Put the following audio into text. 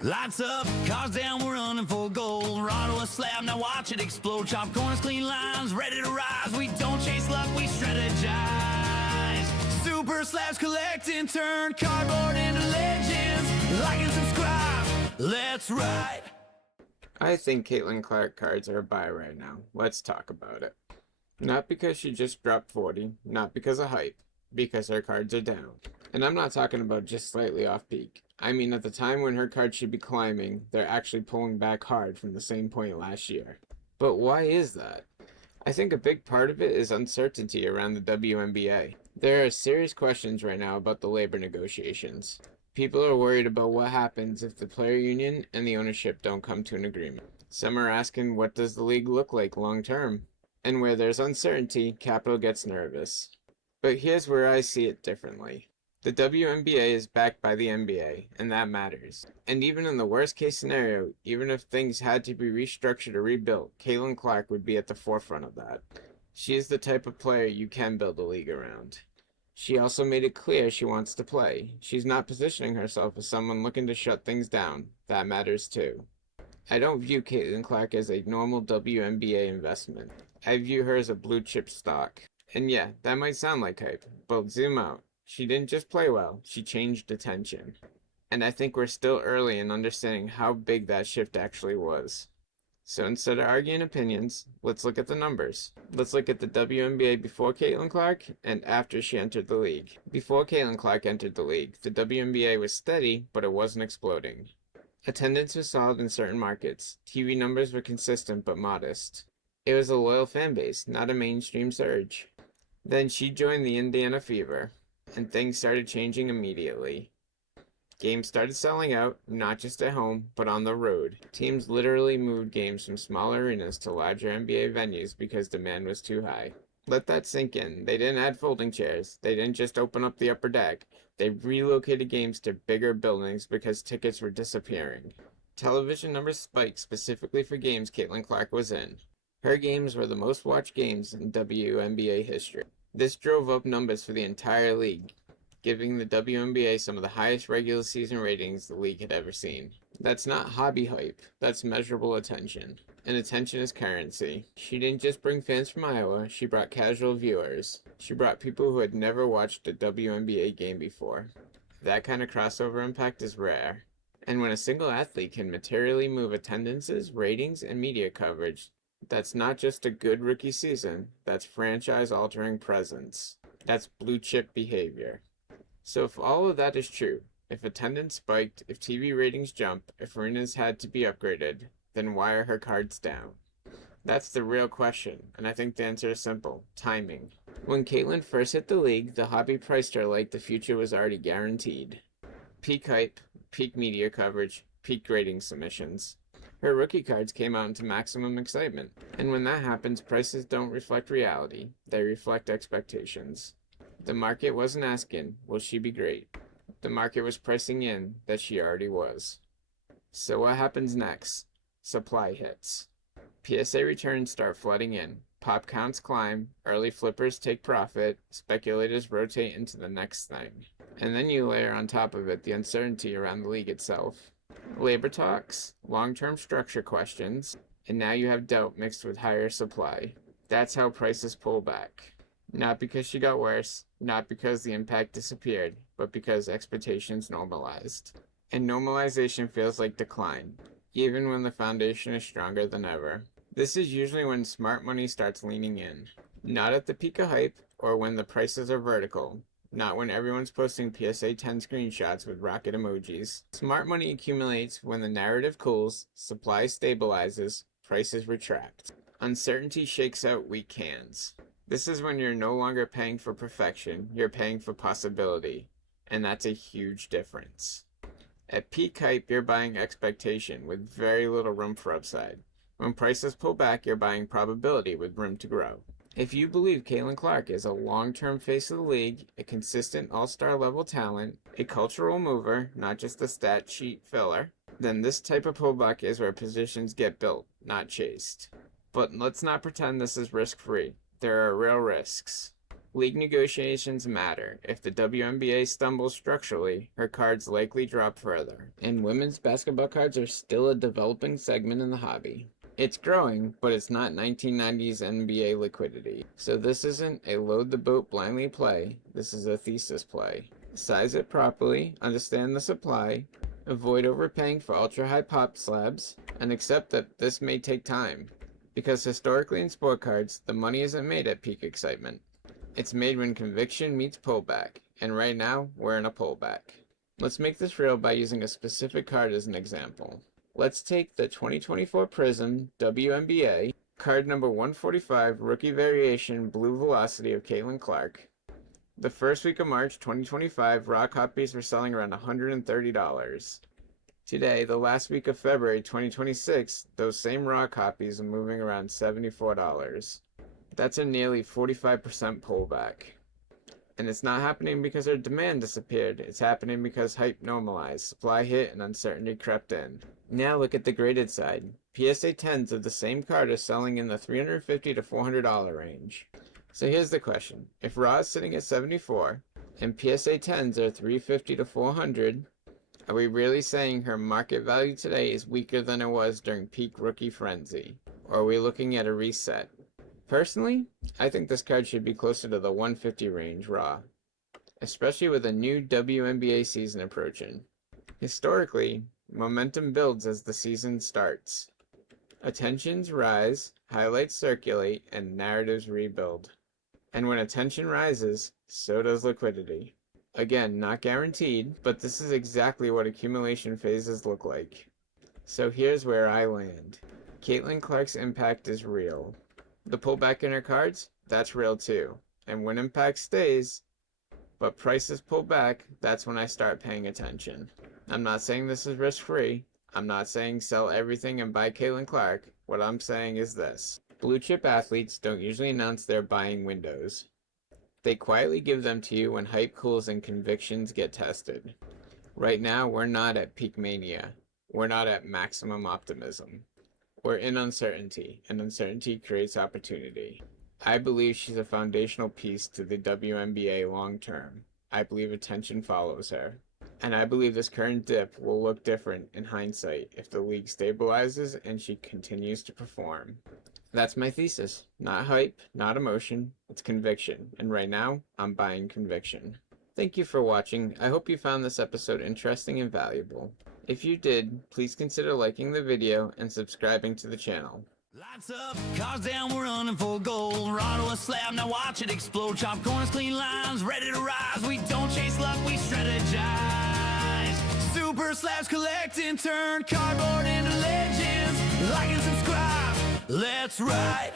Lights up, cars down, we're running for gold. Rod to a slab, now watch it explode. Chop corners, clean lines, ready to rise. We don't chase luck, we strategize. Super Slabs Collecting, turn cardboard into legends. Like and subscribe, let's ride. I think Caitlin Clark cards are a buy right now. Let's talk about it. Not because she just dropped 40, not because of hype, because her cards are down. And I'm not talking about just slightly off peak. I mean at the time when her cards should be climbing, they're actually pulling back hard from the same point last year. But why is that? I think a big part of it is uncertainty around the WNBA. There are serious questions right now about the labor negotiations. People are worried about what happens if the player union and the ownership don't come to an agreement. Some are asking, what does the league look like long term? And where there's uncertainty, capital gets nervous. But here's where I see it differently. The WNBA is backed by the NBA, and that matters. And even in the worst case scenario, even if things had to be restructured or rebuilt, Caitlin Clark would be at the forefront of that. She is the type of player you can build a league around. She also made it clear she wants to play. She's not positioning herself as someone looking to shut things down. That matters too. I don't view Caitlin Clark as a normal WNBA investment. I view her as a blue chip stock. And yeah, that might sound like hype, but zoom out. She didn't just play well, she changed attention. And I think we're still early in understanding how big that shift actually was. So instead of arguing opinions, let's look at the numbers. Let's look at the WNBA before Caitlin Clark and after she entered the league. Before Caitlin Clark entered the league, the WNBA was steady, but it wasn't exploding. Attendance was solid in certain markets. TV numbers were consistent but modest. It was a loyal fan base, not a mainstream surge. Then she joined the Indiana Fever, and things started changing immediately. Games started selling out, not just at home, but on the road. Teams literally moved games from smaller arenas to larger NBA venues because demand was too high. Let that sink in. They didn't add folding chairs. They didn't just open up the upper deck. They relocated games to bigger buildings because tickets were disappearing. Television numbers spiked specifically for games Caitlin Clark was in. Her games were the most watched games in WNBA history. This drove up numbers for the entire league, giving the WNBA some of the highest regular season ratings the league had ever seen. That's not hobby hype, that's measurable attention. And attention is currency. She didn't just bring fans from Iowa, she brought casual viewers. She brought people who had never watched a WNBA game before. That kind of crossover impact is rare. And when a single athlete can materially move attendances, ratings, and media coverage, that's not just a good rookie season, that's franchise-altering presence. That's blue chip behavior. So if all of that is true, if attendance spiked, if TV ratings jump, if arenas had to be upgraded, then why are her cards down? That's the real question, and I think the answer is simple: timing. When Caitlin first hit the league, the hobby priced her like the future was already guaranteed. Peak hype, peak media coverage, peak rating submissions. Her rookie cards came out into maximum excitement, and when that happens, prices don't reflect reality, they reflect expectations. The market wasn't asking, will she be great? The market was pricing in that she already was. So what happens next? Supply hits. PSA returns start flooding in. Pop counts climb, early flippers take profit, speculators rotate into the next thing. And then you layer on top of it the uncertainty around the league itself. Labor talks, long-term structure questions, and now you have doubt mixed with higher supply. That's how prices pull back. Not because she got worse, not because the impact disappeared, but because expectations normalized. And normalization feels like decline, even when the foundation is stronger than ever. This is usually when smart money starts leaning in. Not at the peak of hype, or when the prices are vertical. Not when everyone's posting PSA 10 screenshots with rocket emojis. Smart money accumulates when the narrative cools, supply stabilizes, prices retract. Uncertainty shakes out weak hands. This is when you're no longer paying for perfection, you're paying for possibility. And that's a huge difference. At peak hype, you're buying expectation with very little room for upside. When prices pull back, you're buying probability with room to grow. If you believe Caitlin Clark is a long-term face of the league, a consistent all-star level talent, a cultural mover, not just a stat sheet filler, then this type of pullback is where positions get built, not chased. But let's not pretend this is risk-free. There are real risks. League negotiations matter. If the WNBA stumbles structurally, her cards likely drop further. And women's basketball cards are still a developing segment in the hobby. It's growing, but it's not 1990s NBA liquidity. So this isn't a load the boat blindly play, this is a thesis play. Size it properly, understand the supply, avoid overpaying for ultra-high pop slabs, and accept that this may take time. Because historically in sport cards, the money isn't made at peak excitement. It's made when conviction meets pullback, and right now, we're in a pullback. Let's make this real by using a specific card as an example. Let's take the 2024 Prism WNBA, card number 145, Rookie Variation Blue Velocity of Caitlin Clark. The first week of March 2025, raw copies were selling around $130. Today, the last week of February 2026, those same raw copies are moving around $74. That's a nearly 45% pullback. And it's not happening because our demand disappeared, it's happening because hype normalized, supply hit, and uncertainty crept in. Now look at the graded side. PSA 10s of the same card are selling in the $350 to $400 range. So here's the question. If raw is sitting at 74 and PSA 10s are $350 to $400, are we really saying her market value today is weaker than it was during peak rookie frenzy? Or are we looking at a reset? Personally, I think this card should be closer to the 150 range raw, especially with a new WNBA season approaching. Historically, momentum builds as the season starts. Attentions rise, highlights circulate, and narratives rebuild. And when attention rises, so does liquidity. Again, not guaranteed, but this is exactly what accumulation phases look like. So here's where I land. Caitlin Clark's impact is real. The pullback in her cards, that's real too. And when impact stays, but prices pull back, that's when I start paying attention. I'm not saying this is risk-free. I'm not saying sell everything and buy Caitlin Clark. What I'm saying is this. Blue chip athletes don't usually announce their buying windows. They quietly give them to you when hype cools and convictions get tested. Right now, we're not at peak mania. We're not at maximum optimism. We're in uncertainty, and uncertainty creates opportunity. I believe she's a foundational piece to the WNBA long term. I believe attention follows her. And I believe this current dip will look different in hindsight if the league stabilizes and she continues to perform. That's my thesis. Not hype, not emotion, it's conviction. And right now, I'm buying conviction. Thank you for watching. I hope you found this episode interesting and valuable. If you did, please consider liking the video and subscribing to the channel. Lights up, cars down, we're running for gold. Raw to a slab, now watch it explode. Chop corners, clean lines, ready to rise. We don't chase luck, we strategize. Super Slabs Collecting, turn cardboard into legends. Like and subscribe, let's ride.